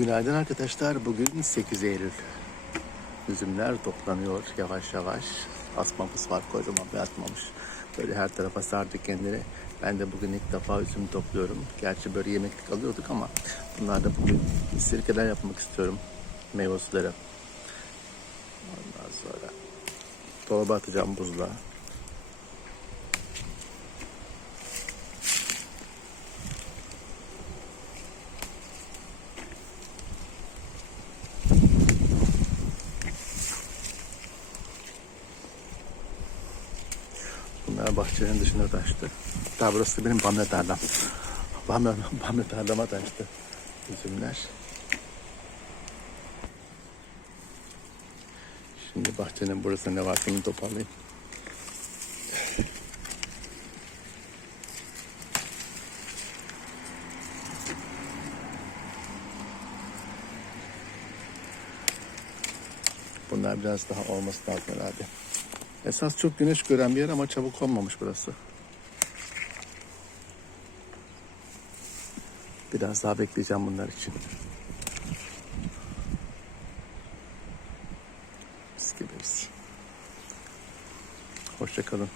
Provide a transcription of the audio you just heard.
Günaydın arkadaşlar. Bugün 8 Eylül. Üzümler toplanıyor yavaş yavaş. Asmamız var kocaman bir asmamış. Böyle her tarafa sardı kendini. Ben de bugün ilk defa üzüm topluyorum. Gerçi böyle yemeklik alıyorduk ama bunlar da bugün sirkeler yapmak istiyorum. Meyve suları. Ondan sonra dolaba atacağım buzluğa. Bahçenin dışına taştı. Daha burası benim bamya tarlam. Bamya, bamya tarlama taştı. Üzümler. Şimdi bahçenin burası ne var bunu toparlayayım. Bunlar biraz daha olması lazım herhalde. Esas çok güneş gören bir yer ama çabuk olmamış burası. Biraz daha bekleyeceğim bunlar için. Mis gibi mis. Hoşça kalın.